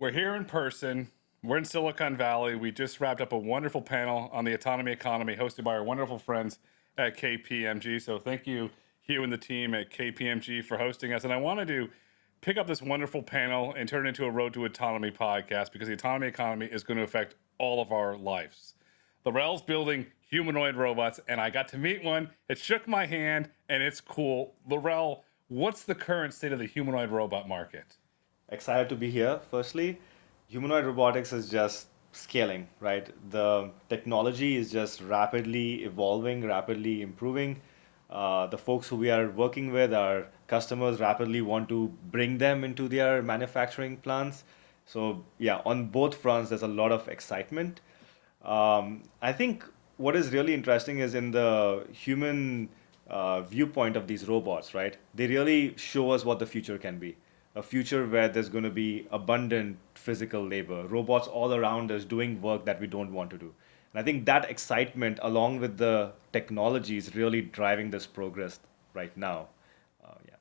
We're here in person. We're in Silicon Valley. We just wrapped up a wonderful panel on the autonomy economy hosted by our wonderful friends at KPMG. So thank you, Hugh and the team at KPMG for hosting us. And I wanted to pick up this wonderful panel and turn it into a Road to Autonomy podcast because the autonomy economy is going to affect all of our lives. Lerrel's building humanoid robots, and I got to meet one. It shook my hand, and it's cool. Lerrel, what's the current state of the humanoid robot market? Excited to be here. Firstly, humanoid robotics is just scaling, right? The technology is just rapidly evolving, rapidly improving. The folks who we are working with, our customers, rapidly want to bring them into their manufacturing plants. So, yeah, on both fronts, there's a lot of excitement. I think what is really interesting is in the human viewpoint of these robots, right? They really show us what the future can be. A future where there's going to be abundant physical labor, robots all around us doing work that we don't want to do. And I think that excitement, along with the technology, is really driving this progress right now. Yeah.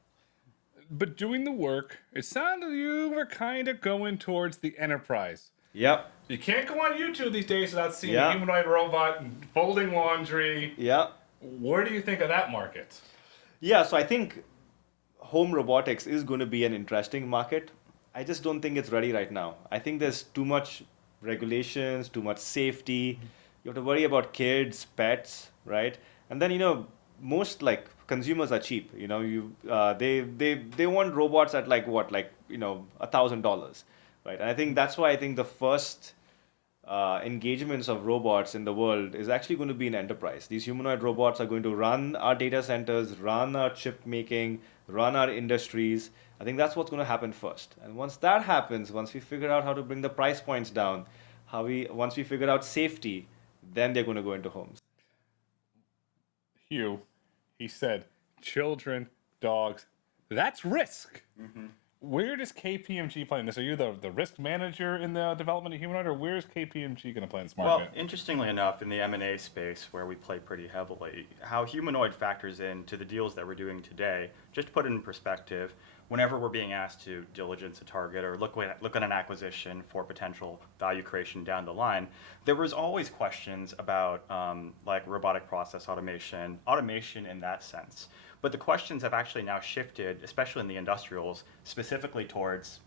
But doing the work, it sounded you were kind of going towards the enterprise. Yep. You can't go on YouTube these days without seeing a Yeah. humanoid robot folding laundry. Yeah. Where do you think of that market? Yeah. So I think home robotics is going to be an interesting market. I just don't think it's ready right now. I think there's too much regulations, too much safety. You have to worry about kids, pets, right? And then most like consumers are cheap. They want robots at like what, like $1,000, right? And I think that's why I think the first engagements of robots in the world is actually going to be in enterprise. These humanoid robots are going to run our data centers, run our chip making, run our industries. I think that's what's going to happen first. And once that happens, once we figure out how to bring the price points down, once we figure out safety, then they're going to go into homes. Hugh, he said, children, dogs, that's risk. Where does KPMG play in this? Are you the risk manager in the development of humanoid, or where's KPMG going to play in this Well, market? interestingly enough, in the M&A space where we play pretty heavily, how humanoid factors into the deals that we're doing today, just to put it in perspective, whenever we're being asked to diligence a target or look at an acquisition for potential value creation down the line, there was always questions about like robotic process automation in that sense. But the questions have actually now shifted, especially in the industrials, specifically towards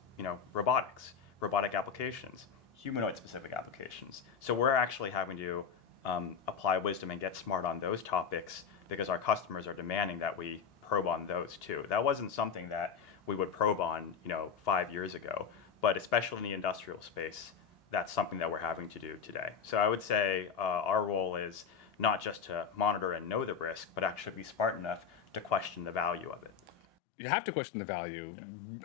robotic applications, humanoid-specific applications. So we're actually having to apply wisdom and get smart on those topics because our customers are demanding that we probe on those too. That wasn't something that we would probe on, 5 years ago, but especially in the industrial space, that's something that we're having to do today. So I would say our role is not just to monitor and know the risk, but actually be smart enough to question the value of it. You have to question the value.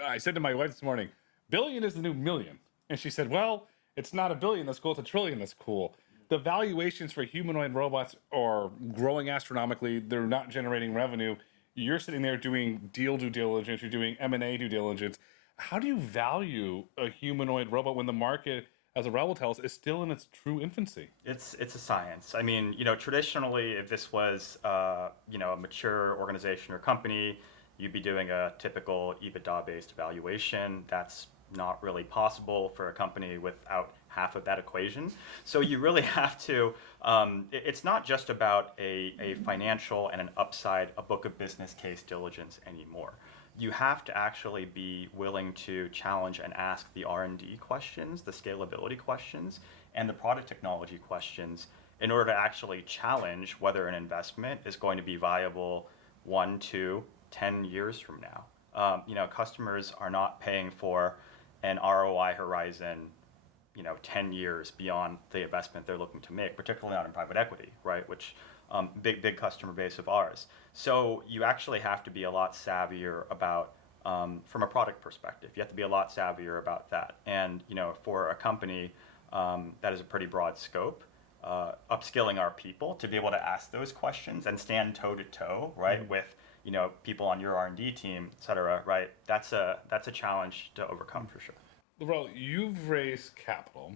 I said to my wife this morning, billion is the new million. And she said, well, it's not a billion that's cool, it's a trillion that's cool. The valuations for humanoid robots are growing astronomically. They're not generating revenue. You're sitting there doing deal due diligence, you're doing M&A due diligence. How do you value a humanoid robot when the market, as a rebel tells, is still in its true infancy? It's a science. I mean, traditionally, if this was a mature organization or company, you'd be doing a typical EBITDA-based valuation. That's not really possible for a company without half of that equation. So you really have to. It's not just about a financial and an upside, a book of business case diligence anymore. You have to actually be willing to challenge and ask the R&D questions, the scalability questions, and the product technology questions in order to actually challenge whether an investment is going to be viable 1, 2, 10 years from now. Customers are not paying for an ROI horizon, 10 years beyond the investment they're looking to make, particularly not in private equity, right? Which big customer base of ours. So you actually have to be a lot savvier about, from a product perspective, you have to be a lot savvier about that. And for a company that is a pretty broad scope, upskilling our people to be able to ask those questions and stand toe to toe, right, with people on your R&D team, et cetera, right? That's a challenge to overcome for sure. Lerrel, you've raised capital.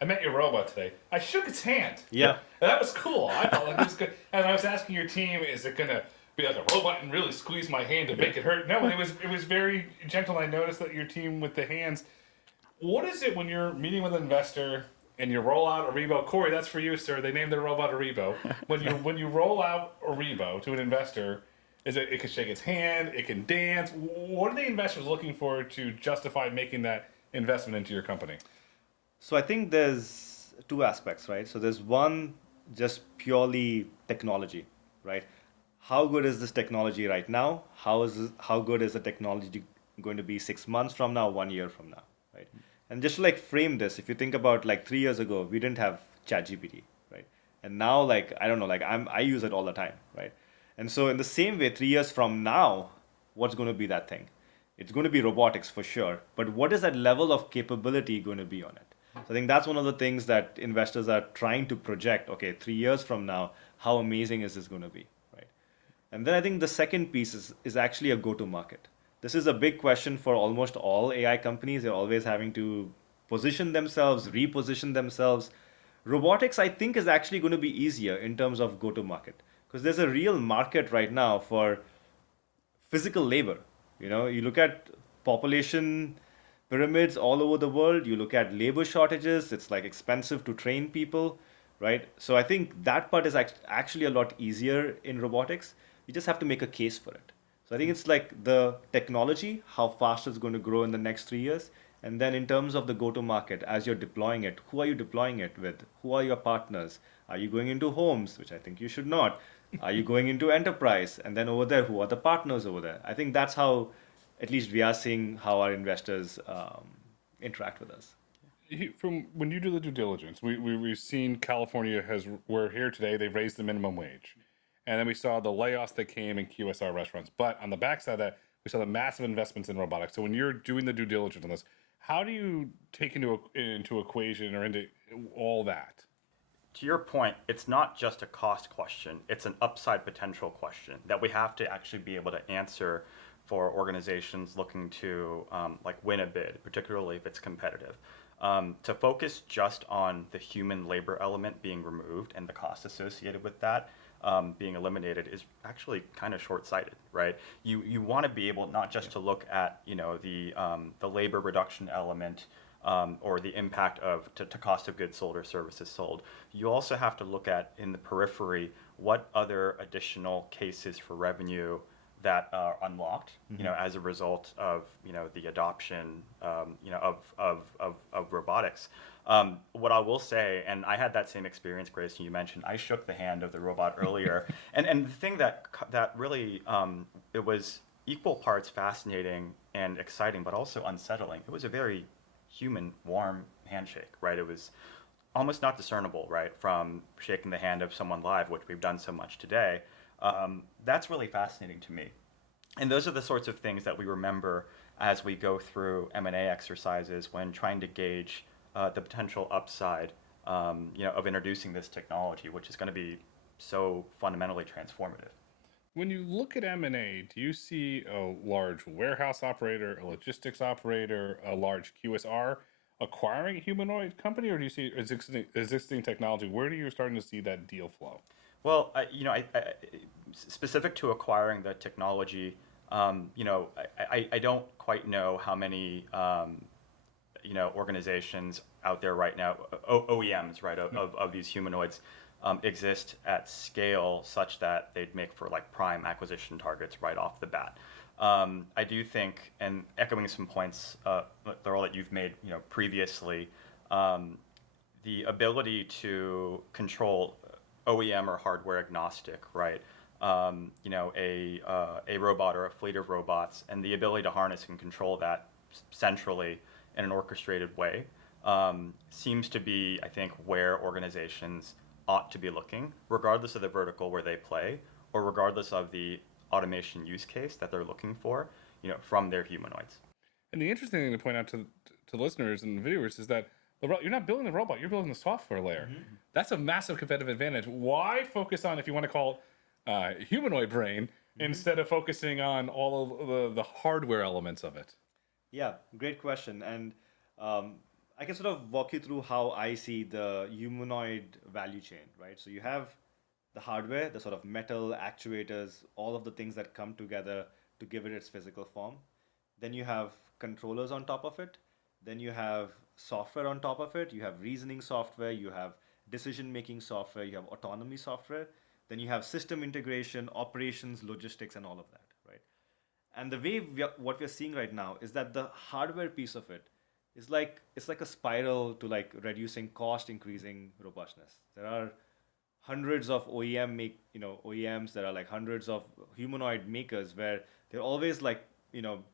I met your robot today. I shook its hand. Yeah. And that was cool. I felt like it was good. And I was asking your team, is it going to be like a robot and really squeeze my hand to make it hurt? No, it was very gentle. I noticed that your team with the hands, What is it when you're meeting with an investor and you roll out Aribo? Corey, that's for you, sir. They named their robot Aribo. When you roll out Aribo to an investor, it can shake its hand, it can dance. What are the investors looking for to justify making that investment into your company? So I think there's two aspects, right? So there's one just purely technology, right? How good is this technology right now? How good is the technology going to be 6 months from now, 1 year from now, right? And just to like frame this, if you think about like 3 years ago, we didn't have ChatGPT, right? And now like I don't know, like I use it all the time, right? And so in the same way, 3 years from now, what's going to be that thing? It's going to be robotics for sure, but what is that level of capability going to be on it? So I think that's one of the things that investors are trying to project. Okay, 3 years from now, how amazing is this going to be, right? And then I think the second piece is actually a go-to market. This is a big question for almost all AI companies. They're always having to position themselves, reposition themselves. Robotics, I think, is actually going to be easier in terms of go-to market because there's a real market right now for physical labor. You look at population pyramids all over the world, you look at labor shortages, it's like expensive to train people, right? So I think that part is actually a lot easier in robotics. You just have to make a case for it. So I think it's like the technology, how fast it's going to grow in the next 3 years. And then in terms of the go to market, as you're deploying it, who are you deploying it with? Who are your partners? Are you going into homes, which I think you should not? Are you going into enterprise? And then over there, who are the partners over there? I think that's how, at least, we are seeing how our investors interact with us. From when you do the due diligence, we've seen California has, we're here today, they've raised the minimum wage. And then we saw the layoffs that came in QSR restaurants. But on the backside of that, we saw the massive investments in robotics. So when you're doing the due diligence on this, how do you take into equation or into all that? To your point, it's not just a cost question, it's an upside potential question that we have to actually be able to answer for organizations looking to like win a bid, particularly if it's competitive. To focus just on the human labor element being removed and the cost associated with that being eliminated is actually kind of short-sighted, right? You want to be able not just to look at the labor reduction element or the impact of to cost of goods sold or services sold. You also have to look at in the periphery what other additional cases for revenue that are unlocked, as a result of the adoption, of robotics. What I will say, and I had that same experience, Grayson, you mentioned, I shook the hand of the robot earlier, and the thing that really it was equal parts fascinating and exciting, but also unsettling. It was a very human, warm handshake, right? It was almost not discernible, right, from shaking the hand of someone live, which we've done so much today. That's really fascinating to me. And those are the sorts of things that we remember as we go through M&A exercises when trying to gauge the potential upside, of introducing this technology, which is going to be so fundamentally transformative. When you look at M&A, do you see a large warehouse operator, a logistics operator, a large QSR acquiring a humanoid company, or do you see existing technology? Where do you starting to see that deal flow? Well, specific to acquiring the technology, I don't quite know how many organizations out there right now, OEMs, right, of these humanoids exist at scale such that they'd make for like prime acquisition targets right off the bat. I do think, and echoing some points, Lerrel, that you've made, previously, the ability to control OEM or hardware agnostic, right? A robot or a fleet of robots, and the ability to harness and control that centrally in an orchestrated way seems to be, I think, where organizations ought to be looking, regardless of the vertical where they play, or regardless of the automation use case that they're looking for, from their humanoids. And the interesting thing to point out to listeners and viewers is that you're not building the robot, you're building the software layer. Mm-hmm. That's a massive competitive advantage. Why focus on, if you want to call it humanoid brain, instead of focusing on all of the hardware elements of it? Yeah, great question. And I can sort of walk you through how I see the humanoid value chain, right? So you have the hardware, the sort of metal actuators, all of the things that come together to give it its physical form. Then you have controllers on top of it. then you have software on top of it, you have reasoning software, you have decision making software, you have autonomy software, then you have system integration, operations, logistics, and all of that, right? And the way what we're seeing right now is that the hardware piece of it is like it's like a spiral to like reducing cost, increasing robustness. There are hundreds of OEMs. There are like hundreds of humanoid makers where they're always like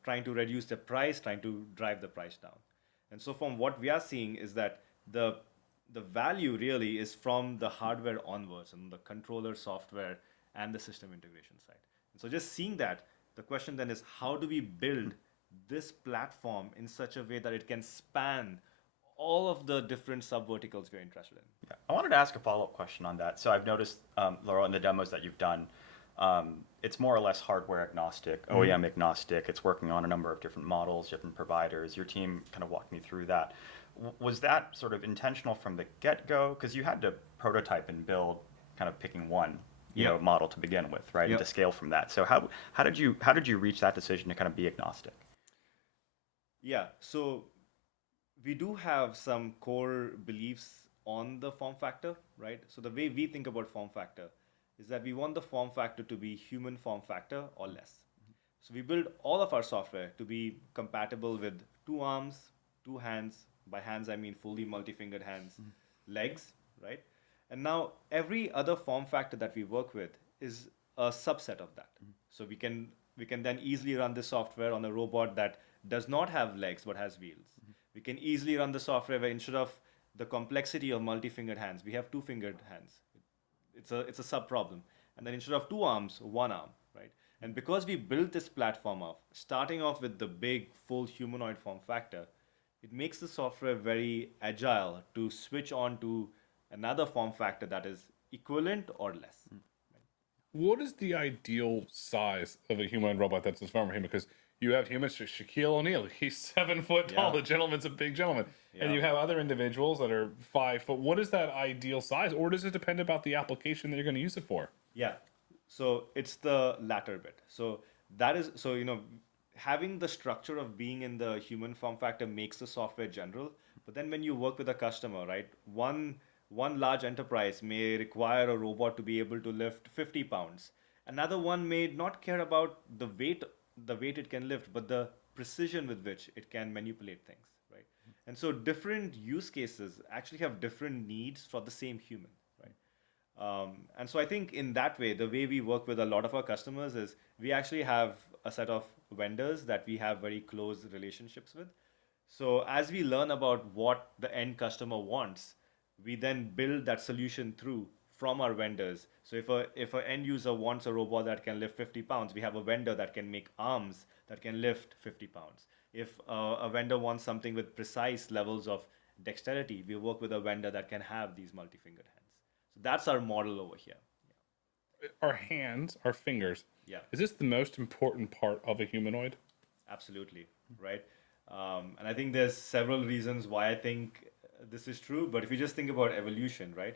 trying to reduce the price, trying to drive the price down. And so from what we are seeing is that the the value really is from the hardware onwards and the controller software and the system integration side. And so just seeing that, the question then is how do we build this platform in such a way that it can span all of the different sub verticals we're interested in? Yeah. I wanted to ask a follow-up question on that. So I've noticed, Laurel, in the demos that you've done, it's more or less hardware agnostic, OEM agnostic. It's working on a number of different models, different providers. Your team kind of walked me through that. Was that sort of intentional from the get-go? Because you had to prototype and build, kind of picking one, Yep. model to begin with, right, and Yep. to scale from that. So how did you reach that decision to kind of be agnostic? Yeah, so we do have some core beliefs on the form factor, right? So the way we think about form factor is that we want the form factor to be human form factor or less. So we build all of our software to be compatible with two arms, two hands. By hands, I mean fully multi-fingered hands, legs, right? And now every other form factor that we work with is a subset of that. So we can then easily run this software on a robot that does not have legs but has wheels. We can easily run the software where instead of the complexity of multi-fingered hands, we have two-fingered hands. It's a sub problem. And then instead of two arms, one arm, right? And because we built this platform off, starting off with the big full humanoid form factor, it makes the software very agile to switch on to another form factor that is equivalent or less. What is the ideal size of a humanoid robot that's as from him? Because you have humans, Shaquille O'Neal, he's 7 foot tall. Yeah. The gentleman's a big gentleman. And Yeah. you have other individuals that are 5 foot. What is that ideal size? Or does it depend about the application that you're going to use it for? Yeah. So it's the latter bit. So that is so having the structure of being in the human form factor makes the software general. But then when you work with a customer, right, one large enterprise may require a robot to be able to lift 50 pounds. Another one may not care about the weight it can lift, but the precision with which it can manipulate things, right? And so different use cases actually have different needs for the same human, right? And so I think in that way, the way we work with a lot of our customers is we actually have a set of vendors that we have very close relationships with. So as we learn about what the end customer wants, we then build that solution through from our vendors. So if an end user wants a robot that can lift 50 pounds, we have a vendor that can make arms that can lift 50 pounds. If a vendor wants something with precise levels of dexterity, we work with a vendor that can have these multi-fingered hands. So that's our model over here. Our hands, our fingers. Yeah. Is this the most important part of a humanoid? Absolutely, right? And I think there's several reasons why I think this is true. But if you just think about evolution, right?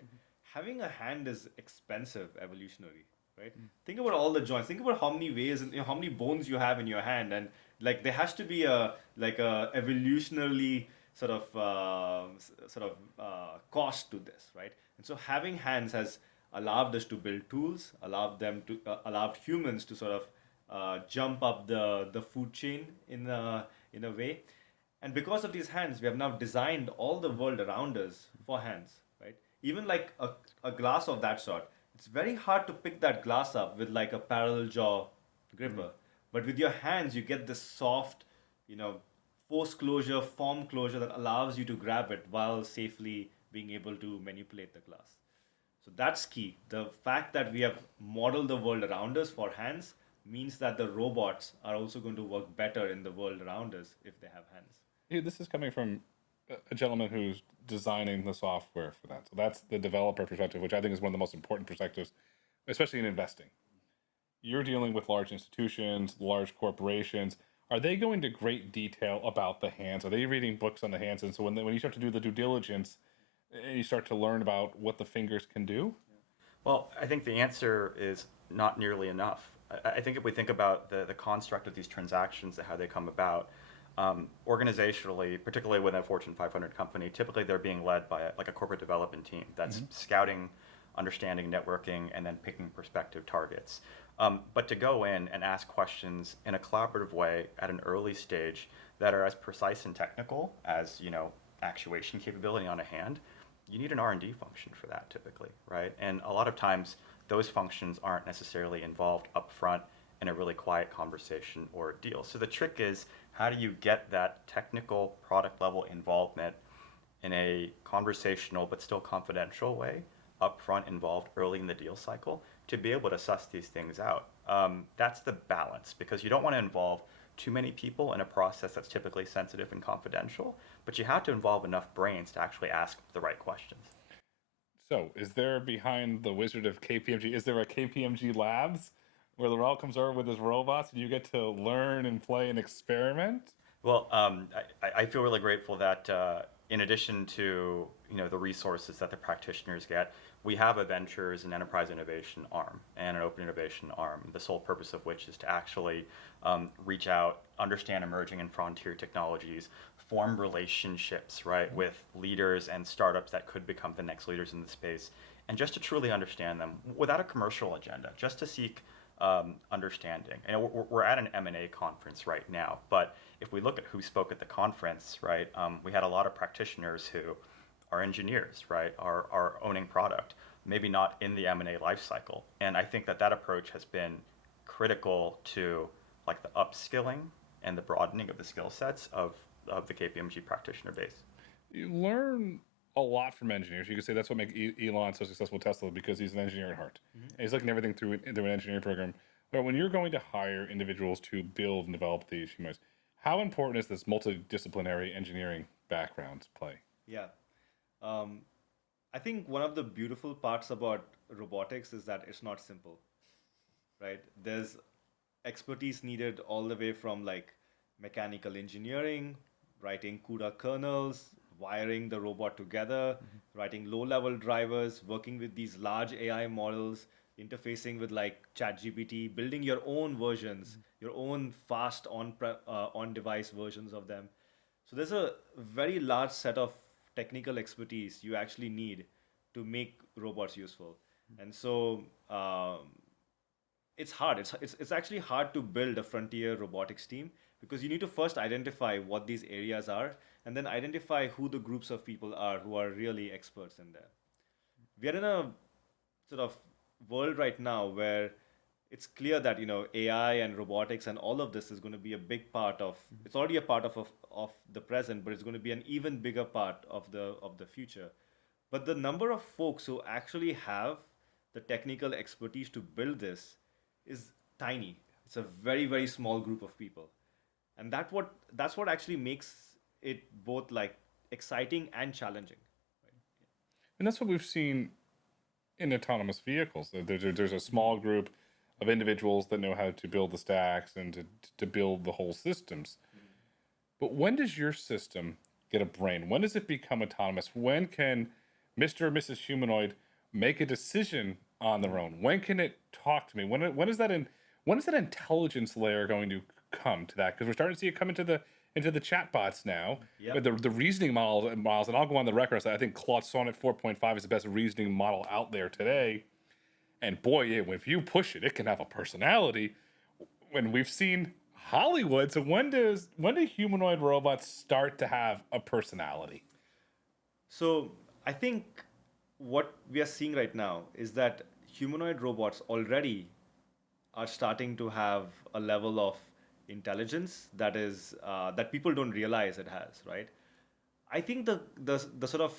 Having a hand is expensive evolutionary, right? Think about all the joints. Think about how many ways and how many bones you have in your hand, and like there has to be a evolutionarily cost to this, right? And so having hands has allowed us to build tools, allowed humans to sort of jump up the food chain in a way. And because of these hands, we have now designed all the world around us for hands, right? Even like a glass of that sort, it's very hard to pick that glass up with like a parallel jaw gripper. But with your hands, you get this soft, force closure, form closure that allows you to grab it while safely being able to manipulate the glass. So that's key. The fact that we have modeled the world around us for hands means that the robots are also going to work better in the world around us if they have hands. Yeah, this is coming from a gentleman who's designing the software for that. So that's the developer perspective, which I think is one of the most important perspectives, especially in investing. You're dealing with large institutions, large corporations. Are they going to great detail about the hands? Are they reading books on the hands? And so when you start to do the due diligence and you start to learn about what the fingers can do, Well, I think the answer is not nearly enough. I think if we think about the construct of these transactions and how they come about, Organizationally, particularly within a Fortune 500 company, typically they're being led by like a corporate development team that's scouting, understanding, networking, and then picking prospective targets. But to go in and ask questions in a collaborative way at an early stage that are as precise and technical as actuation capability on a hand, you need an R&D function for that typically, right? And a lot of times those functions aren't necessarily involved upfront in a really quiet conversation or deal. So the trick is, how do you get that technical product level involvement in a conversational but still confidential way, upfront, involved early in the deal cycle, to be able to suss these things out? That's the balance, because you don't want to involve too many people in a process that's typically sensitive and confidential, but you have to involve enough brains to actually ask the right questions. So, is there behind the wizard of KPMG, is there a KPMG Labs where Lerrel comes over with his robots and you get to learn and play and experiment? Well, I feel really grateful that in addition to the resources that the practitioners get, we have a ventures and enterprise innovation arm and an open innovation arm. The sole purpose of which is to actually reach out, understand emerging and frontier technologies, form relationships, right, with leaders and startups that could become the next leaders in the space, and just to truly understand them without a commercial agenda, just to seek understanding. And we're at an M&A conference right now, but if we look at who spoke at the conference, right, we had a lot of practitioners who are engineers, right, are owning product, maybe not in the M&A lifecycle. And I think that approach has been critical to like the upskilling and the broadening of the skill sets of the KPMG practitioner base. You learn a lot from engineers. You could say that's what makes Elon so successful with Tesla, because he's an engineer at heart. And he's looking at everything through an engineering program. But when you're going to hire individuals to build and develop these humanoids, how important is this multidisciplinary engineering background play? Yeah. Um, I think one of the beautiful parts about robotics is that it's not simple, right? There's expertise needed all the way from like mechanical engineering, writing CUDA kernels, wiring the robot together, writing low-level drivers, working with these large AI models, interfacing with like ChatGPT, building your own versions, your own fast on-device versions of them. So there's a very large set of technical expertise you actually need to make robots useful. And so it's hard. It's actually hard to build a frontier robotics team because you need to first identify what these areas are and then identify who the groups of people are who are really experts in there. We are in a sort of world right now where it's clear that AI and robotics and all of this is going to be a big part of. It's already a part of the present, but it's going to be an even bigger part of the future. But the number of folks who actually have the technical expertise to build this is tiny. It's a very, very small group of people. And that's what actually makes it both like exciting and challenging. And that's what we've seen in autonomous vehicles. There's a small group of individuals that know how to build the stacks and to build the whole systems. But when does your system get a brain? When does it become autonomous? When can Mr. or Mrs. Humanoid make a decision on their own? When can it talk to me? When is that intelligence layer going to come to that? Because we're starting to see it come into the chatbots now. Yep. But the reasoning models, and I'll go on the record. I think Claude Sonnet 4.5 is the best reasoning model out there today. And boy, if you push it, it can have a personality. When we've seen Hollywood, so when do humanoid robots start to have a personality? So I think what we are seeing right now is that humanoid robots already are starting to have a level of intelligence that is that people don't realize it has, right? I think the sort of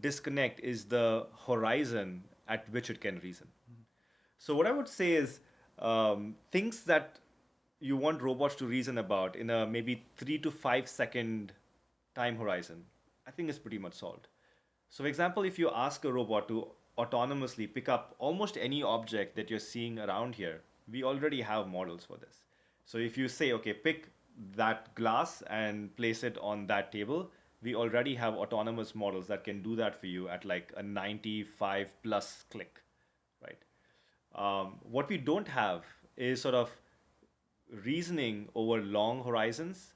disconnect is the horizon at which it can reason. So what I would say is things that you want robots to reason about in a maybe 3 to 5 second time horizon, I think is pretty much solved. So, for example, if you ask a robot to autonomously pick up almost any object that you're seeing around here, we already have models for this. So, if you say, okay, pick that glass and place it on that table, we already have autonomous models that can do that for you at like a 95 plus click, right? What we don't have is sort of reasoning over long horizons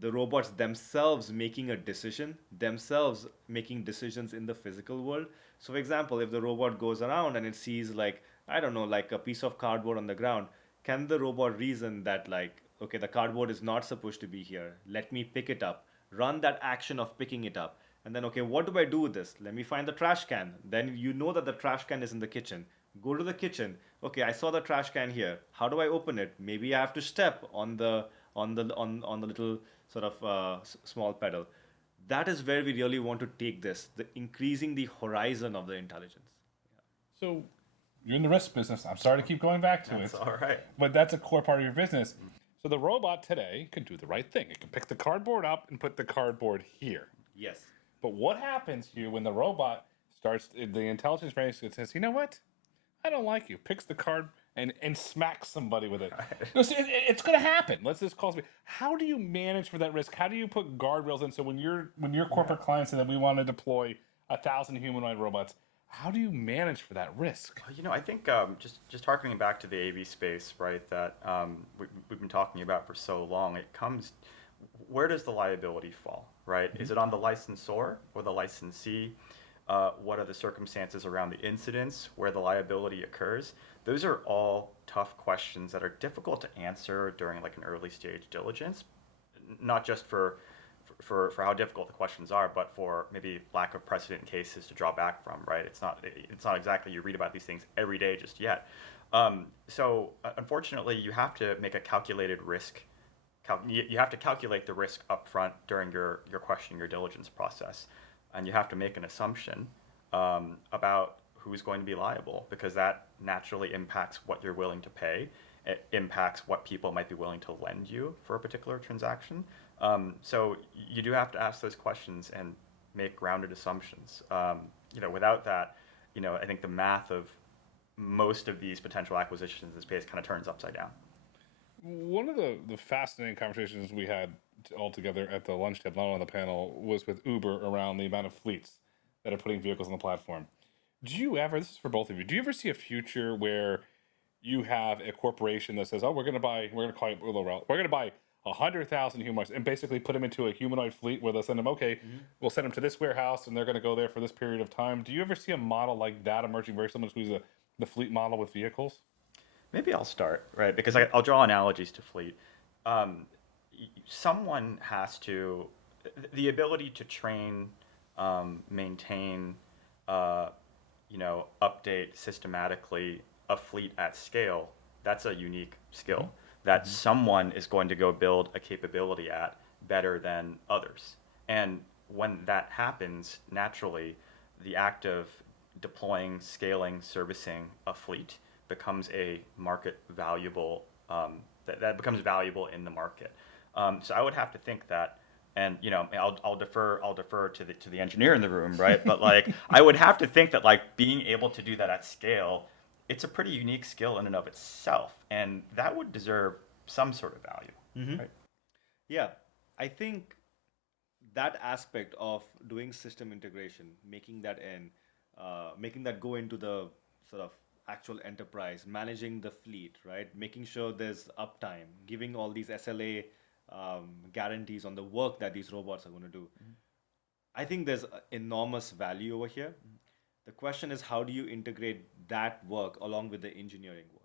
the robots themselves making a decision, themselves making decisions in the physical world. So, for example, if the robot goes around and it sees, like, I don't know, like a piece of cardboard on the ground, can the robot reason that, like, okay, the cardboard is not supposed to be here, let me pick it up, run that action of picking it up, and then, okay, what do I do with this? Let me find the trash can. Then you know that the trash can is in the kitchen. Go to the kitchen. Okay, I saw the trash can here. How do I open it? Maybe I have to step on the little sort of small pedal. That is where we really want to take this, the increasing the horizon of the intelligence. So you're in the risk business. I'm sorry to keep going back to That's it, all right. but that's a core part of your business. So the robot today can do the right thing. It can pick the cardboard up and put the cardboard here. Yes. But what happens to you when the robot starts, the intelligence brain says, you know what? I don't like you. Picks the card and smacks somebody with it. No, see, it's going to happen. Let's just call it. How do you manage for that risk? How do you put guardrails in? So when your corporate clients say that we want to deploy 1,000 humanoid robots, how do you manage for that risk? I think just harkening back to the AV space, right? That we've been talking about for so long. It comes, where does the liability fall, right? Is it on the licensor or the licensee? What are the circumstances around the incidents where the liability occurs? Those are all tough questions that are difficult to answer during like an early stage diligence, not just for how difficult the questions are, but for maybe lack of precedent cases to draw back from, right? It's not exactly you read about these things every day just yet. So unfortunately, you have to make a calculated risk. You have to calculate the risk up front during your questioning, your diligence process, and you have to make an assumption about who's going to be liable, because that naturally impacts what you're willing to pay. It impacts what people might be willing to lend you for a particular transaction. So you do have to ask those questions and make grounded assumptions. Without that, I think the math of most of these potential acquisitions in space kind of turns upside down. One of the fascinating conversations we had all together at the lunch table, not on the panel, was with Uber around the amount of fleets that are putting vehicles on the platform. Do you ever, this is for both of you, do you ever see a future where you have a corporation that says, oh, we're going to buy 100,000 humanoids and basically put them into a humanoid fleet where they'll send them, okay, we'll send them to this warehouse and they're going to go there for this period of time. Do you ever see a model like that emerging very similar to the fleet model with vehicles? Maybe I'll start, right? Because I'll draw analogies to fleet. Someone has to, the ability to train, maintain, update systematically a fleet at scale, that's a unique skill that someone is going to go build a capability at better than others. And when that happens, naturally, the act of deploying, scaling, servicing a fleet becomes a market valuable, that becomes valuable in the market. So I would have to think that, and I'll defer to the engineer in the room, right? But like I would have to think that like being able to do that at scale, it's a pretty unique skill in and of itself, and that would deserve some sort of value, right? Yeah, I think that aspect of doing system integration, making that go into the sort of actual enterprise, managing the fleet, right? Making sure there's uptime, giving all these SLA guarantees on the work that these robots are going to do. I think there's enormous value over here. The question is, how do you integrate that work along with the engineering work?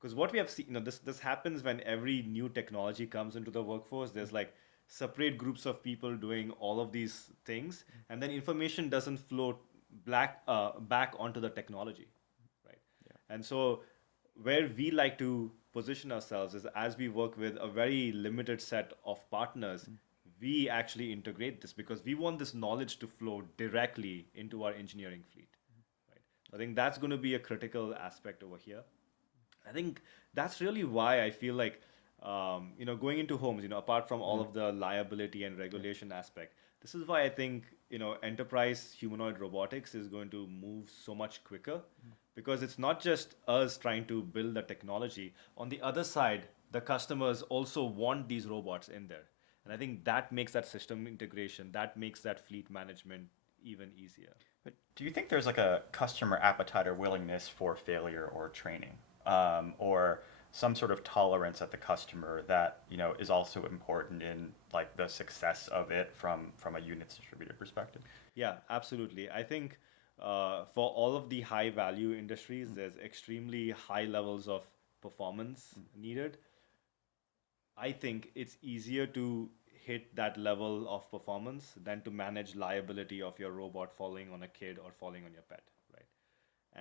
Because what we have seen, this happens when every new technology comes into the workforce. There's like separate groups of people doing all of these things, and then information doesn't flow back onto the technology, right? And so, where we like to position ourselves is as we work with a very limited set of partners, we actually integrate this because we want this knowledge to flow directly into our engineering fleet. Right? I think that's going to be a critical aspect over here. I think that's really why I feel like, going into homes, apart from all of the liability and regulation aspect, this is why I think, enterprise humanoid robotics is going to move so much quicker because it's not just us trying to build the technology. On the other side, the customers also want these robots in there. And I think that makes that system integration, that makes that fleet management even easier. But do you think there's like a customer appetite or willingness for failure or training, or some sort of tolerance at the customer that is also important in like the success of it from a units distributed perspective. Yeah, absolutely. I think for all of the high value industries, there's extremely high levels of performance needed. I think it's easier to hit that level of performance than to manage liability of your robot falling on a kid or falling on your pet, right?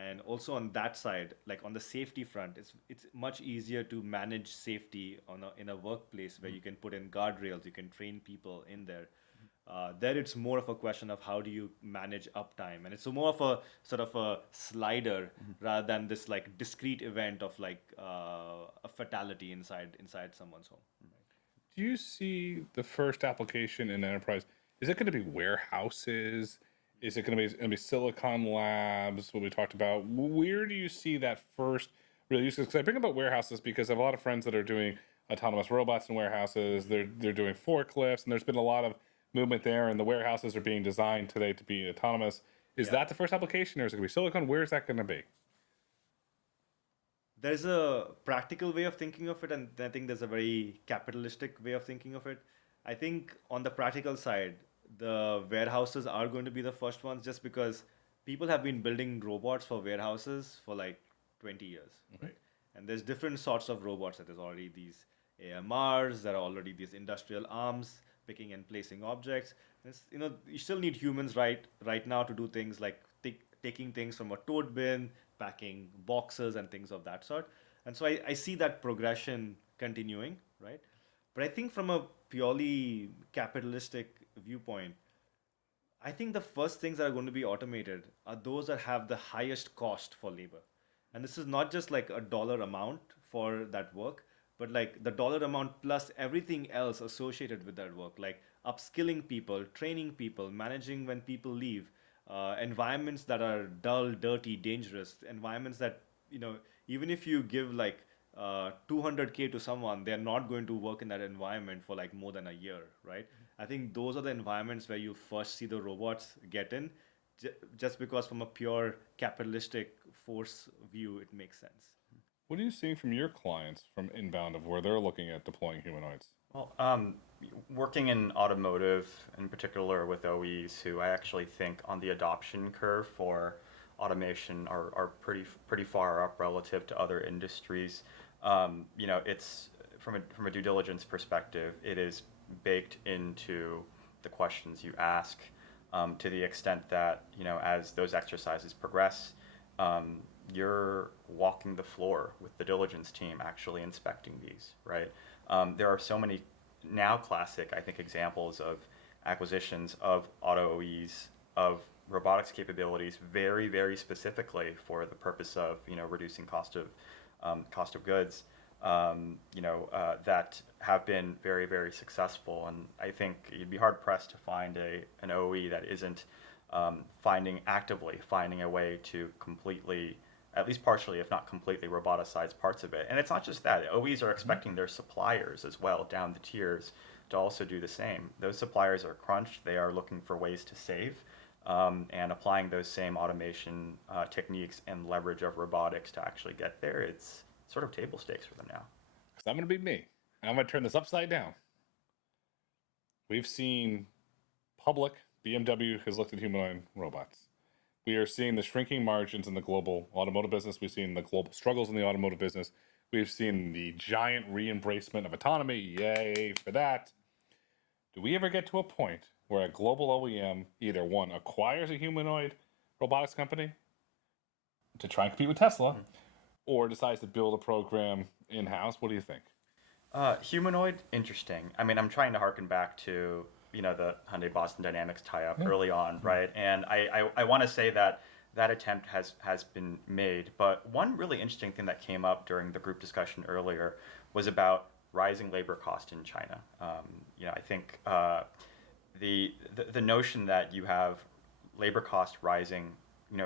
And also on that side, like on the safety front, it's much easier to manage safety in a workplace where you can put in guardrails, you can train people in there. There, it's more of a question of how do you manage uptime, and it's more of a sort of a slider rather than this like discrete event of like a fatality inside someone's home. Do you see the first application in enterprise? Is it going to be warehouses? Is it going to be Silicon Labs? What we talked about. Where do you see that first real use case? Because I bring about warehouses because I have a lot of friends that are doing autonomous robots in warehouses. They're doing forklifts, and there's been a lot of movement there. And the warehouses are being designed today to be autonomous. Is Yeah. that the first application, or is it going to be silicon? Where is that going to be? There's a practical way of thinking of it, and I think there's a very capitalistic way of thinking of it. I think on the practical side, the warehouses are going to be the first ones just because people have been building robots for warehouses for like 20 years, right? And there's different sorts of robots. There's already these AMRs, there are already these industrial arms picking and placing objects. You still need humans right now to do things like taking things from a tote bin, packing boxes and things of that sort. And so I see that progression continuing, right? But I think from a purely capitalistic viewpoint, I think the first things that are going to be automated are those that have the highest cost for labor. And this is not just like a dollar amount for that work, but like the dollar amount plus everything else associated with that work, like upskilling people, training people, managing when people leave, environments that are dull, dirty, dangerous, environments that, even if you give like 200K to someone, they're not going to work in that environment for like more than a year, right? I think those are the environments where you first see the robots get in, just because from a pure capitalistic force view, it makes sense. What are you seeing from your clients from inbound of where they're looking at deploying humanoids? Well, working in automotive, in particular with OEs, who I actually think on the adoption curve for automation are pretty far up relative to other industries. It's from a due diligence perspective, it is baked into the questions you ask, to the extent that as those exercises progress, you're walking the floor with the diligence team actually inspecting these, right? There are so many now classic, I think, examples of acquisitions of auto OEs, of robotics capabilities, very, very specifically for the purpose of reducing cost of goods, that have been very, very successful. And I think you'd be hard pressed to find an OE that isn't actively finding a way to completely, at least partially, if not completely, roboticize parts of it. And it's not just that. OEs are expecting their suppliers as well down the tiers to also do the same. Those suppliers are crunched. They are looking for ways to save, and applying those same automation techniques and leverage of robotics to actually get there. It's sort of table stakes for them now. Because I'm going to be me. And I'm going to turn this upside down. We've seen public, BMW has looked at humanoid robots. We are seeing the shrinking margins in the global automotive business. We've seen the global struggles in the automotive business. We've seen the giant re-embracement of autonomy. Yay for that. Do we ever get to a point where a global OEM either one acquires a humanoid robotics company to try and compete with Tesla, or decides to build a program in-house? What do you think? Humanoid, interesting. I mean, I'm trying to harken back to the Hyundai Boston Dynamics tie-up early on, right? And I want to say that attempt has been made. But one really interesting thing that came up during the group discussion earlier was about rising labor cost in China. I think the notion that you have labor cost rising,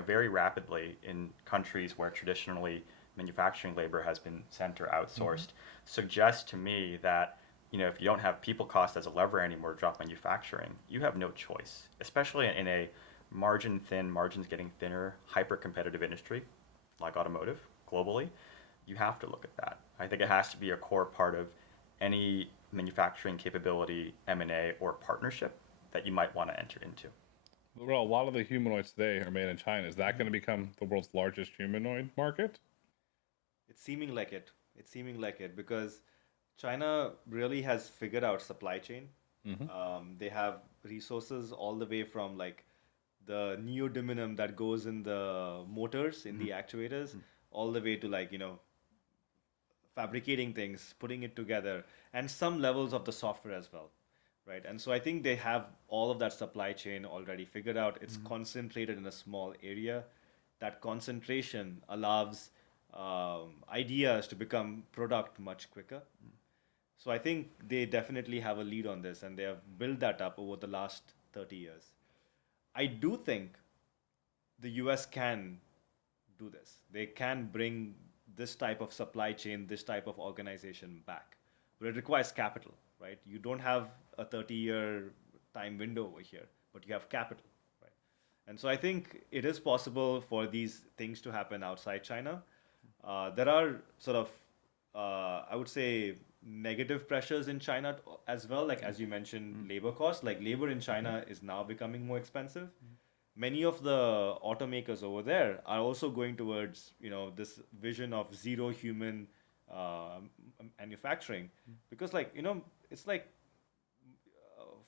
very rapidly in countries where traditionally manufacturing labor has been sent or outsourced, suggests to me that if you don't have people cost as a lever anymore to drop manufacturing, you have no choice, especially in a margins getting thinner, hyper competitive industry like automotive globally. you have to look at that. I think it has to be a core part of any manufacturing capability, M&A, or partnership that you might want to enter into. Well, a lot of the humanoids today are made in China. Is that going to become the world's largest humanoid market? It's seeming like it. It's seeming like it because China really has figured out supply chain. They have resources all the way from like the neodymium that goes in the motors, in the actuators, all the way to like, fabricating things, putting it together, and some levels of the software as well, right? And so I think they have all of that supply chain already figured out. It's concentrated in a small area. That concentration allows ideas to become product much quicker. So I think they definitely have a lead on this, and they have built that up over the last 30 years. I do think the US can do this. They can bring this type of supply chain, this type of organization back. But it requires capital, right? You don't have a 30-year time window over here, but you have capital, right? And so I think it is possible for these things to happen outside China. There are sort of, I would say, negative pressures in China as well. Like as you mentioned, labor costs. Like labor in China is now becoming more expensive. Many of the automakers over there are also going towards this vision of zero human manufacturing, because like it's like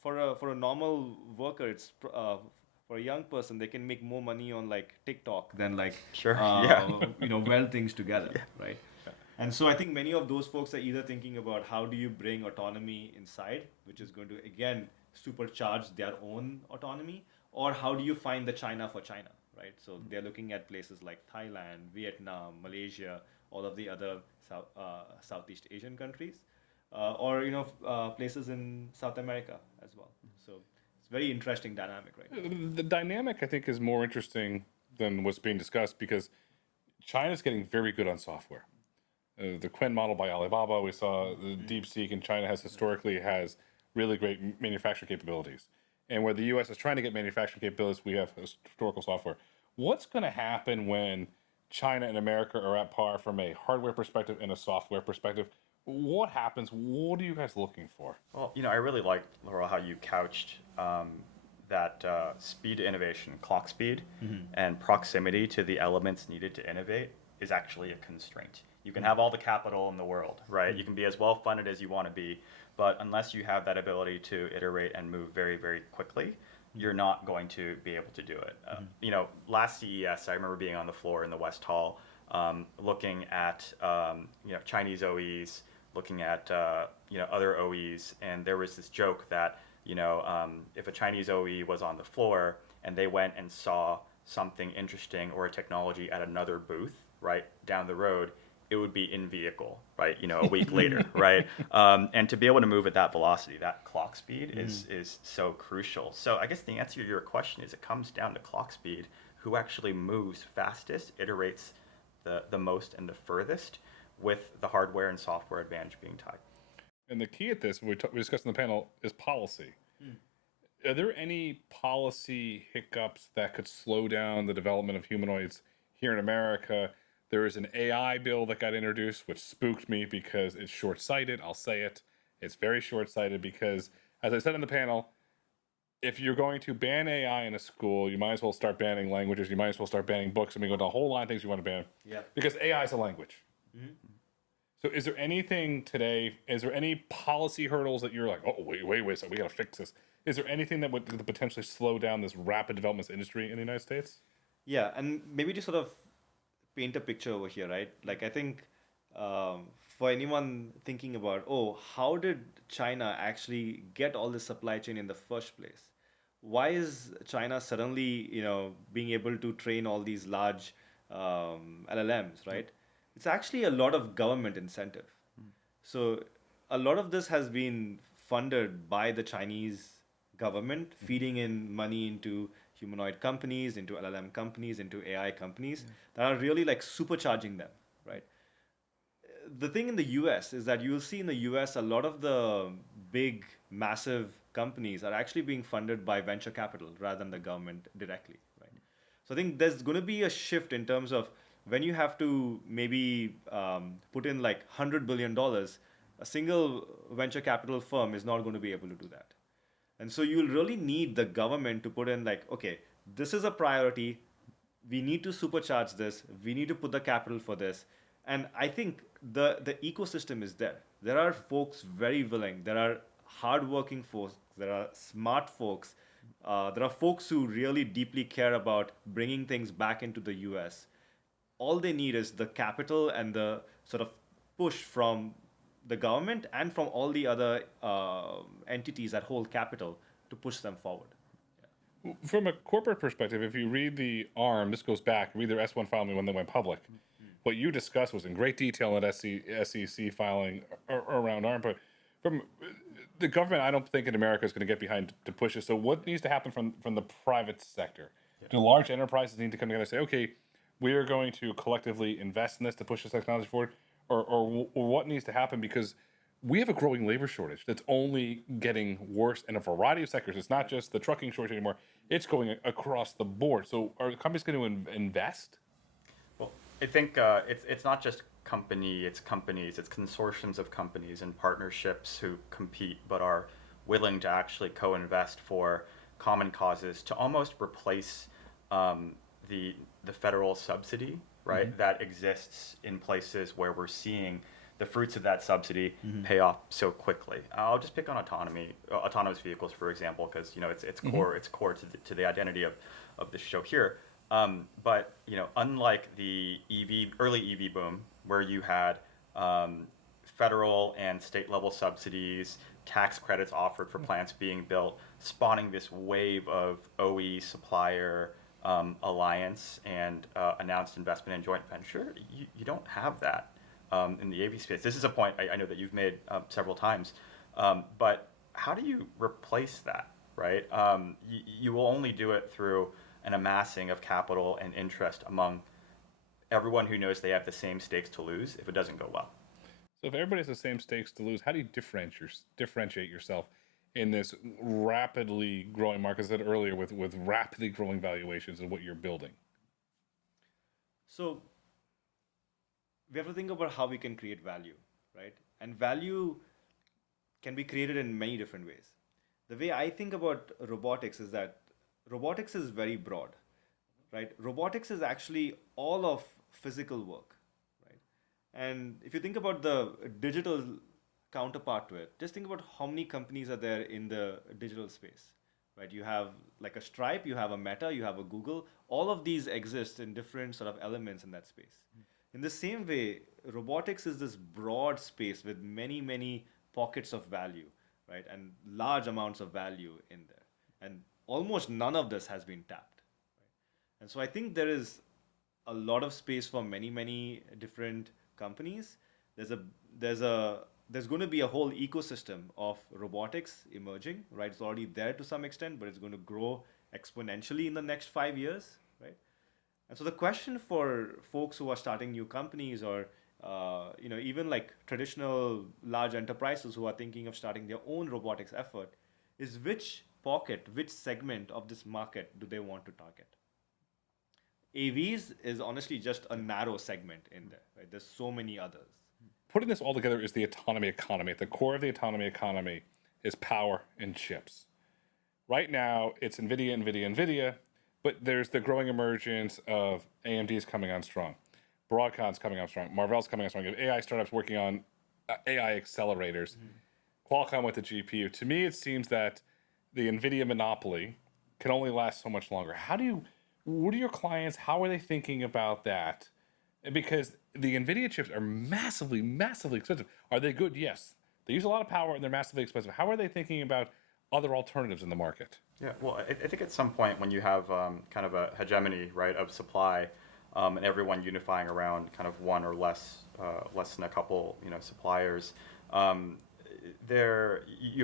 for a normal worker, it's for a young person, they can make more money on like TikTok than like Sure, yeah. weld things together, right? And so I think many of those folks are either thinking about how do you bring autonomy inside, which is going to again supercharge their own autonomy, or how do you find the China for China, right? So they're looking at places like Thailand, Vietnam, Malaysia, all of the other Southeast Asian countries, or places in South America as well. So it's very interesting dynamic right now. The dynamic, I think, is more interesting than what's being discussed because China's getting very good on software. The Quen model by Alibaba, we saw the DeepSeek in China has really great manufacturing capabilities. And where the US is trying to get manufacturing capabilities, we have historical software. What's going to happen when China and America are at par from a hardware perspective and a software perspective? What happens? What are you guys looking for? Well, I really like, Laurel, how you couched that speed to innovation, clock speed, and proximity to the elements needed to innovate is actually a constraint. You can have all the capital in the world, right? You can be as well funded as you want to be, but unless you have that ability to iterate and move very, very quickly, you're not going to be able to do it. Last CES, I remember being on the floor in the West Hall, looking at Chinese OEs, looking at other OEs, and there was this joke that if a Chinese OE was on the floor and they went and saw something interesting or a technology at another booth right down the road, it would be in vehicle, right? A week later, right? And to be able to move at that velocity, that clock speed is so crucial. So I guess the answer to your question is it comes down to clock speed. Who actually moves fastest, iterates the most and the furthest, with the hardware and software advantage being tied. And the key at this, we discussed in the panel, is policy. Are there any policy hiccups that could slow down the development of humanoids here in America? There is an AI bill that got introduced, which spooked me because it's short-sighted. I'll say it. It's very short-sighted because, as I said in the panel, if you're going to ban AI in a school, you might as well start banning languages. You might as well start banning books. I mean, go to a whole line of things you want to ban. Yeah. Because AI is a language. So is there anything today, is there any policy hurdles that you're like, oh, wait, so we got to fix this? Is there anything that would potentially slow down this rapid development industry in the United States? Yeah, and maybe to sort of paint a picture over here, right? Like I think for anyone thinking about, how did China actually get all this supply chain in the first place? Why is China suddenly, being able to train all these large LLMs, right? It's actually a lot of government incentive. So a lot of this has been funded by the Chinese government, feeding in money into humanoid companies, into LLM companies, into AI companies that are really like supercharging them, right? The thing in the US is that you'll see in the US a lot of the big, massive companies are actually being funded by venture capital rather than the government directly, right? So I think there's going to be a shift in terms of when you have to maybe put in like $100 billion, a single venture capital firm is not going to be able to do that. And so you'll really need the government to put in like, okay, this is a priority. We need to supercharge this. We need to put the capital for this. And I think the ecosystem is there. There are folks very willing. There are hardworking folks. There are smart folks. There are folks who really deeply care about bringing things back into the US. All they need is the capital and the sort of push from the government and from all the other entities that hold capital to push them forward. From a corporate perspective, if you read the ARM, this goes back, read their S1 filing when they went public. What you discussed was in great detail at SEC filing around ARM. But from the government, I don't think in America is going to get behind to push it. So what needs to happen from the private sector? Do large enterprises need to come together and say, okay, we are going to collectively invest in this to push this technology forward? Or what needs to happen? Because we have a growing labor shortage that's only getting worse in a variety of sectors. It's not just the trucking shortage anymore. It's going across the board. So are companies going to invest? Well, I think it's not just it's companies, it's consortiums of companies and partnerships who compete but are willing to actually co-invest for common causes to almost replace the federal subsidy, right, that exists in places where we're seeing the fruits of that subsidy pay off so quickly. I'll just pick on autonomous vehicles, for example, because it's core to the identity of the show here. But unlike the early EV boom, where you had federal and state level subsidies, tax credits offered for plants being built, spawning this wave of OE supplier alliance and announced investment in joint venture, you don't have that in the AV space. This is a point I know that you've made several times, but how do you replace that, right? You will only do it through an amassing of capital and interest among everyone who knows they have the same stakes to lose if it doesn't go well. So if everybody has the same stakes to lose, how do you differentiate yourself in this rapidly growing market, as I said earlier, with rapidly growing valuations and what you're building? So we have to think about how we can create value, right? And value can be created in many different ways. The way I think about robotics is that robotics is very broad, right? Robotics is actually all of physical work, right? And if you think about the digital counterpart to it, just think about how many companies are there in the digital space, right? You have like a Stripe, you have a Meta, you have a Google. All of these exist in different sort of elements in that space. In the same way, robotics is this broad space with many, many pockets of value, right? And large amounts of value in there. And almost none of this has been tapped. Right? And so I think there is a lot of space for many, many different companies. There's going to be a whole ecosystem of robotics emerging, right? It's already there to some extent, but it's going to grow exponentially in the next 5 years, right? And so the question for folks who are starting new companies or even like traditional large enterprises who are thinking of starting their own robotics effort is which segment of this market do they want to target? AVs is honestly just a narrow segment in there, right? There's so many others. Putting this all together is the autonomy economy. At the core of the autonomy economy is power and chips. Right now, it's NVIDIA, but there's the growing emergence of AMD's coming on strong. Broadcom's coming on strong. Marvell's coming on strong. You have AI startups working on AI accelerators. Qualcomm with the GPU. To me, it seems that the NVIDIA monopoly can only last so much longer. What are your clients, how are they thinking about that? Because the NVIDIA chips are massively, massively expensive. Are they good? Yes. They use a lot of power and they're massively expensive. How are they thinking about other alternatives in the market? Yeah, well, I think at some point when you have kind of a hegemony, right, of supply, and everyone unifying around kind of one or less than a couple, suppliers, you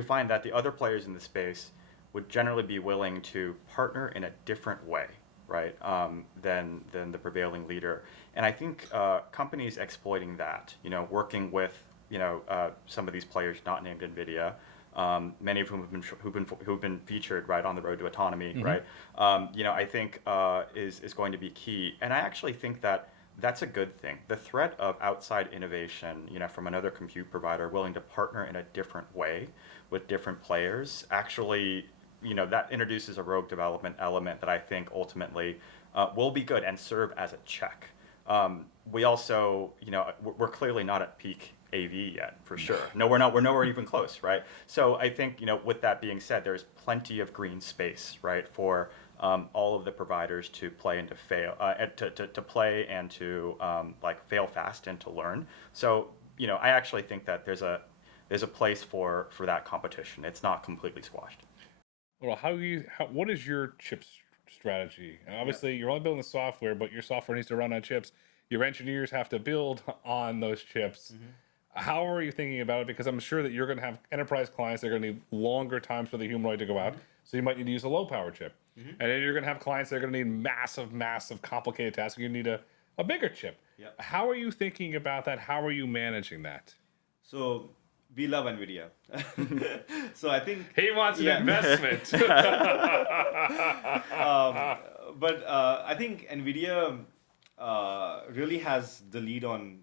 find that the other players in the space would generally be willing to partner in a different way, right, than the prevailing leader. And I think companies exploiting that, working with some of these players not named NVIDIA, many of whom who've been featured right on the road to autonomy, right? I think is going to be key. And I actually think that that's a good thing. The threat of outside innovation, from another compute provider willing to partner in a different way with different players, actually, that introduces a rogue development element that I think ultimately will be good and serve as a check. We also, we're clearly not at peak AV yet, for sure. No, we're not. We're nowhere even close, right? So I think, with that being said, there's plenty of green space, right, for all of the providers to play and to fail, to play and to fail fast and to learn. So I actually think that there's a place for that competition. It's not completely squashed. Well, what is your chip strategy? Obviously, you're only building the software, but your software needs to run on chips. Your engineers have to build on those chips. How are you thinking about it? Because I'm sure that you're going to have enterprise clients that are going to need longer times for the humanoid to go out. So you might need to use a low power chip. And then you're going to have clients that are going to need massive, complicated tasks. You need a bigger chip. Yeah. How are you thinking about that? How are you managing that? So we love NVIDIA. So I think He wants an investment. I think NVIDIA really has the lead on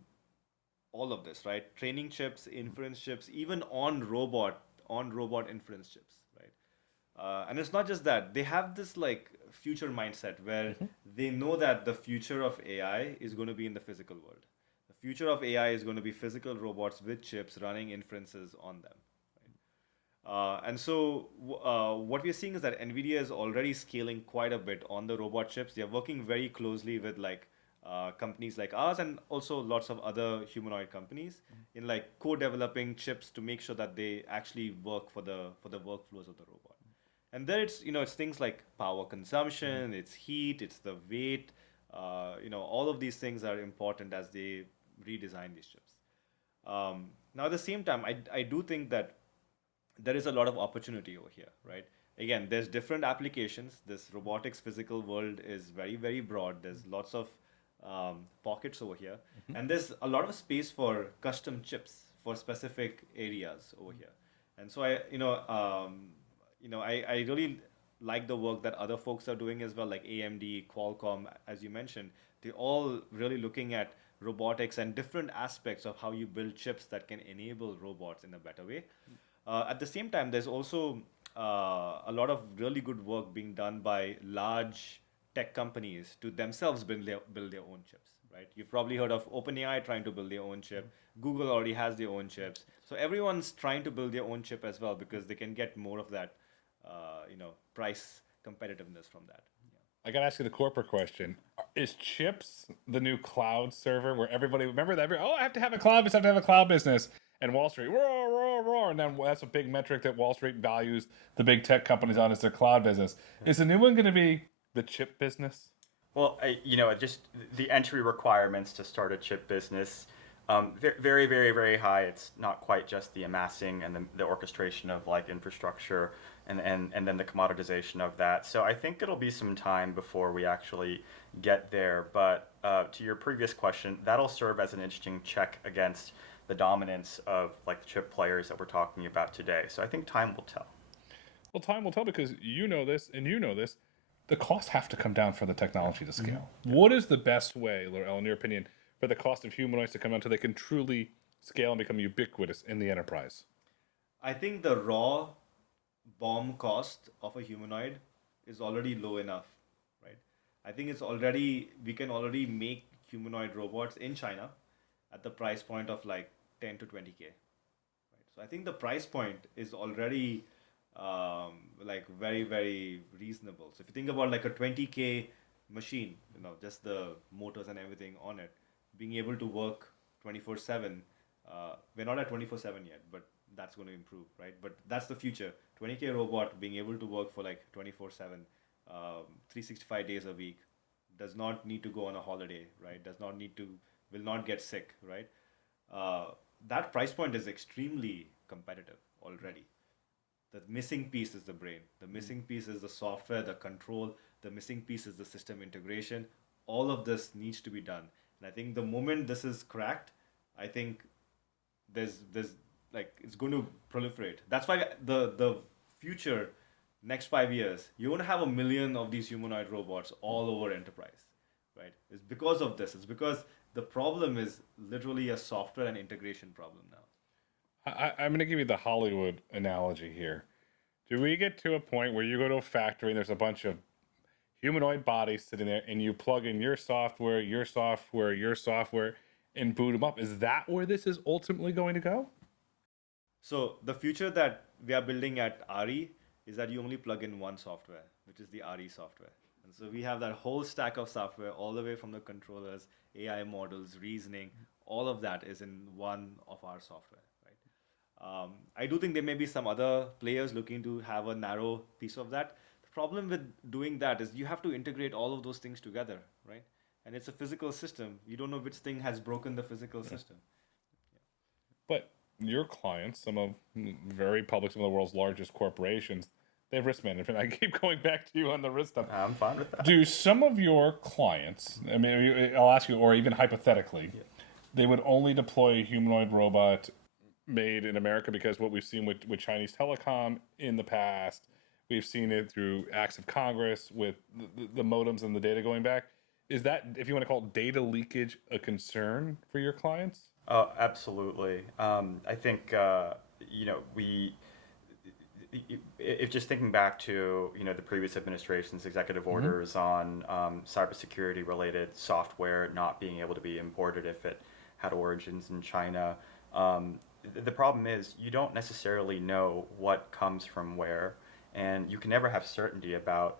all of this, right? Training chips, inference chips, even on robot inference chips, right? And it's not just that. They have this like future mindset where they know that the future of AI is going to be in the physical world. The future of AI is going to be physical robots with chips running inferences on them. And so what we're seeing is that NVIDIA is already scaling quite a bit on the robot chips. They're working very closely with companies like ours and also lots of other humanoid companies in like co-developing chips to make sure that they actually work for the workflows of the robot. And there it's things like power consumption, it's heat, it's the weight. All of these things are important as they redesign these chips. Now at the same time, I do think that there is a lot of opportunity over here, right? Again, there's different applications. This robotics physical world is very, very broad. There's lots of pockets over here, and there's a lot of space for custom chips for specific areas over here. And so I really like the work that other folks are doing as well, like AMD, Qualcomm, as you mentioned. They're all really looking at robotics and different aspects of how you build chips that can enable robots in a better way. At the same time, there's also a lot of really good work being done by large tech companies to themselves build their own chips, right? You've probably heard of OpenAI trying to build their own chip. Google already has their own chips. So everyone's trying to build their own chip as well because they can get more of that, price competitiveness from that. I got to ask you the corporate question. Is chips the new cloud server where everybody, remember that, I have to have a cloud business, I have to have a cloud business. And Wall Street, roar, roar, roar. And then that's a big metric that Wall Street values the big tech companies on is their cloud business. Is the new one going to be the chip business? Well, just the entry requirements to start a chip business, very, very, very high. It's not quite just the amassing and the orchestration of like infrastructure and then the commoditization of that. So I think it'll be some time before we actually get there. But to your previous question, that'll serve as an interesting check against the dominance of like the chip players that we're talking about today. So I think time will tell. Well, time will tell because you know this and you know this. The costs have to come down for the technology to scale. What is the best way, Lerrel, in your opinion, for the cost of humanoids to come down so they can truly scale and become ubiquitous in the enterprise? I think the raw BOM cost of a humanoid is already low enough, right? I think we can already make humanoid robots in China at the price point of like 10 to 20K, right? So I think the price point is already like very, very reasonable. So if you think about like a 20K machine, just the motors and everything on it, being able to work 24/7. We're not at 24/7 yet, but that's going to improve, right? But that's the future. 20K robot being able to work for like 24/7, 365 days a week, does not need to go on a holiday, right? Will not get sick, right? That price point is extremely competitive already. The missing piece is the brain. The missing piece is the software, the control. The missing piece is the system integration. All of this needs to be done. And I think the moment this is cracked, I think there's like it's going to proliferate. That's why the future, next 5 years, you're going to have 1 million of these humanoid robots all over enterprise. right? It's because of this. It's because the problem is literally a software and integration problem now. I'm going to give you the Hollywood analogy here. Do we get to a point where you go to a factory and there's a bunch of humanoid bodies sitting there and you plug in your software, your software, your software, and boot them up? Is that where this is ultimately going to go? So the future that we are building at RE is that you only plug in one software, which is the RE software. And so we have that whole stack of software all the way from the controllers, AI models, reasoning, all of that is in one of our software, right? I do think there may be some other players looking to have a narrow piece of that. The problem with doing that is you have to integrate all of those things together, right? And it's a physical system. You don't know which thing has broken the physical system. But your clients, some of very public, some of the world's largest corporations, they have risk management. I keep going back to you on the risk stuff. I'm fine with that. Do some of your clients, I mean, I'll ask you, or even hypothetically, they would only deploy a humanoid robot made in America? Because what we've seen with Chinese telecom in the past, we've seen it through acts of Congress with the modems and the data going back. Is that, if you want to call it data leakage, a concern for your clients? Oh, absolutely. I think if just thinking back to the previous administration's executive orders on cybersecurity related software not being able to be imported if it had origins in China, the problem is you don't necessarily know what comes from where, and you can never have certainty about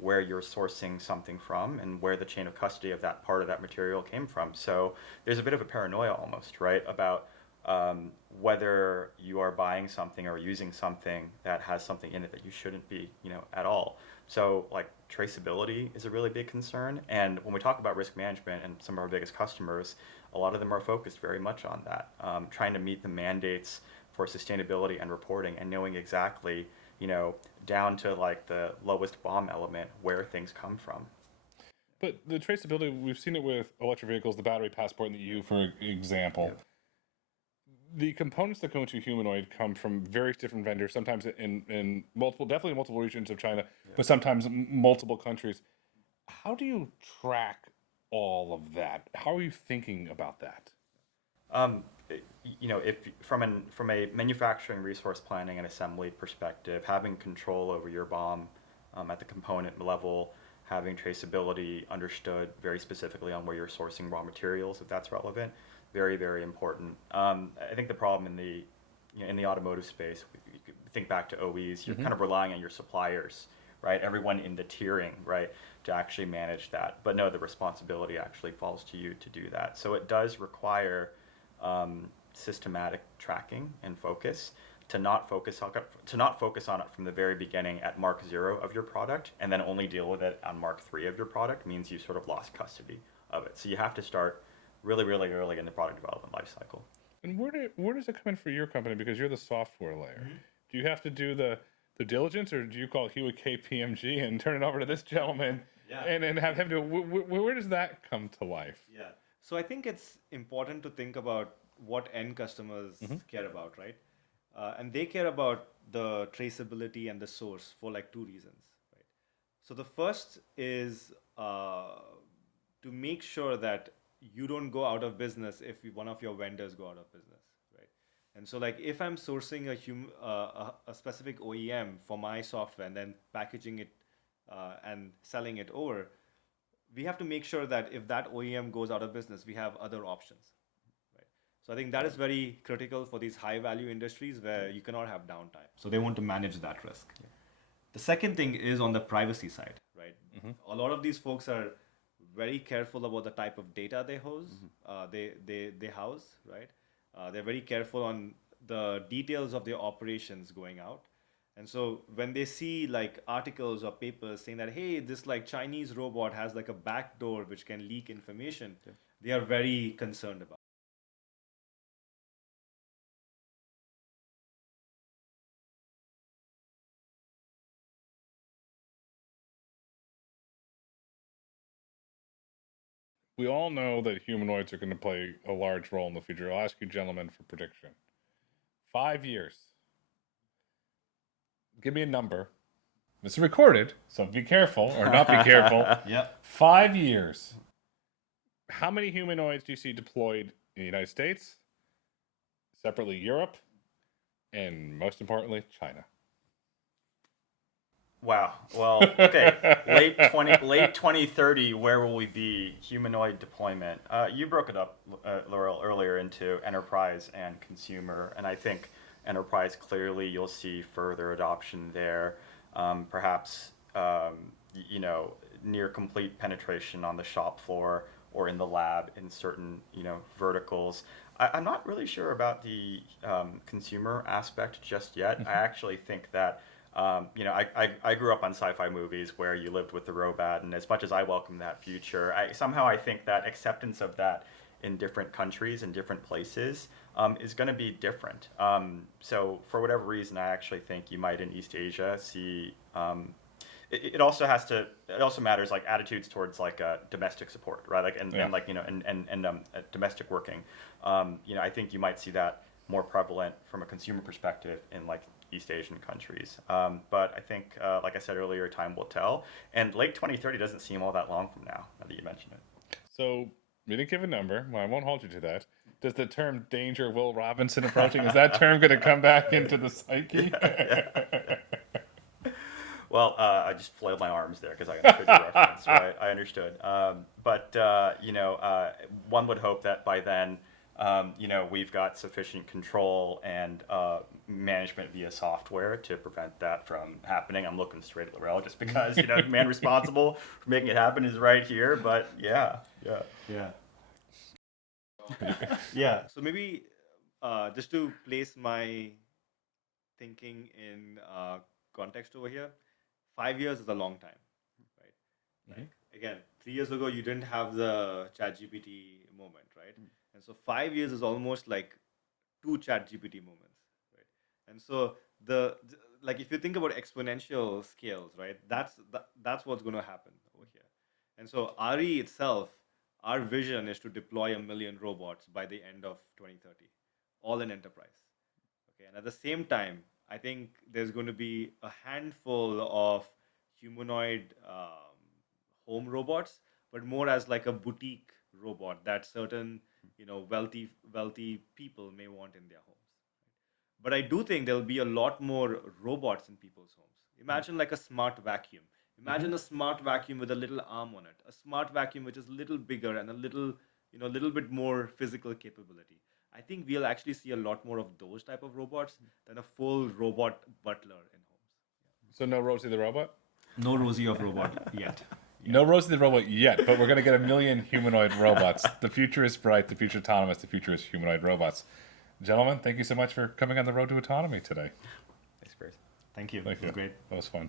where you're sourcing something from and where the chain of custody of that part of that material came from. So there's a bit of a paranoia almost, right, about whether you are buying something or using something that has something in it that you shouldn't be, at all. So like traceability is a really big concern. And when we talk about risk management and some of our biggest customers, a lot of them are focused very much on that, trying to meet the mandates for sustainability and reporting and knowing exactly, down to like the lowest BOM element where things come from. But the traceability, we've seen it with electric vehicles, the battery passport in the EU, for example. The components that go into humanoid come from various different vendors, sometimes in multiple, definitely multiple regions of China, but sometimes multiple countries. How do you track all of that? How are you thinking about that? Um, if from a manufacturing resource planning and assembly perspective, having control over your BOM at the component level, having traceability understood very specifically on where you're sourcing raw materials, if that's relevant, very, very important. I think the problem in the automotive space, you could think back to OEs, you're kind of relying on your suppliers, right? Everyone in the tiering, right, to actually manage that. But no, the responsibility actually falls to you to do that. So it does require systematic tracking and focus to not focus on it from the very beginning at Mark 0 of your product and then only deal with it on Mark 3 of your product means you sort of lost custody of it. So you have to start really, really early in the product development lifecycle. And where does it come in for your company? Because you're the software layer. Do you have to do the diligence, or do you call Hugh at KPMG and turn it over to this gentleman and have him do it? Where does that come to life? Yeah. So I think it's important to think about what end customers care about, right? And they care about the traceability and the source for like two reasons, right? So the first is to make sure that you don't go out of business if one of your vendors go out of business, right? And so like if I'm sourcing a specific OEM for my software and then packaging it and selling it over, we have to make sure that if that OEM goes out of business, we have other options, right? So I think that is very critical for these high value industries where you cannot have downtime. So they want to manage that risk. The second thing is on the privacy side, right? A lot of these folks are very careful about the type of data they house, right? They're very careful on the details of their operations going out. And so when they see like articles or papers saying that, hey, this like Chinese robot has like a backdoor which can leak information, they are very concerned about. We all know that humanoids are going to play a large role in the future. I'll ask you, gentlemen, for prediction. 5 years. Give me a number This is recorded, so be careful or not be careful. Yep. 5 years. How many humanoids do you see deployed in the United States, separately Europe, and most importantly, China? Wow. Well, okay. Late 2030, where will we be? Humanoid deployment. You broke it up, Laurel, earlier into enterprise and consumer, and I think enterprise, clearly you'll see further adoption there. Perhaps near complete penetration on the shop floor or in the lab in certain verticals. I'm not really sure about the consumer aspect just yet. I actually think that I grew up on sci-fi movies where you lived with the robot, and as much as I welcome that future, I think that acceptance of that in different countries and different places is going to be different. So for whatever reason, I actually think you might in East Asia see. It also matters like attitudes towards like domestic support, right? Like and like domestic working. I think you might see that more prevalent from a consumer perspective in like East Asian countries. But I think, like I said earlier, time will tell. And late 2030 doesn't seem all that long from now that you mention it. So we didn't give a number. Well, I won't hold you to that. Does the term danger Will Robinson approaching, is that term going to come back into the psyche? Yeah. Well, I just flailed my arms there because I understood your reference, right? I understood. One would hope that by then, we've got sufficient control and management via software to prevent that from happening. I'm looking straight at Lerrel just because, the man responsible for making it happen is right here. But yeah. Yeah. So maybe just to place my thinking in context over here, 5 years is a long time, right? Like again, 3 years ago you didn't have the ChatGPT moment, right? And so 5 years is almost like two ChatGPT moments, right? And so like if you think about exponential scales, right? That's what's going to happen over here. And so RE itself, our vision is to deploy 1 million robots by the end of 2030, all in enterprise. Okay, and at the same time, I think there's going to be a handful of humanoid home robots, but more as like a boutique robot that certain wealthy people may want in their homes. But I do think there'll be a lot more robots in people's homes. Imagine like a smart vacuum. Imagine a smart vacuum with a little arm on it. A smart vacuum which is a little bigger and little bit more physical capability. I think we'll actually see a lot more of those type of robots than a full robot butler in homes. So no Rosie the robot? No Rosie of robot yet. No Rosie the robot yet, but we're going to get 1 million humanoid robots. The future is bright. The future is autonomous. The future is humanoid robots. Gentlemen, thank you so much for coming on the road to autonomy today. Thanks, Grace. Thank you. Thank you. It was great. That was fun.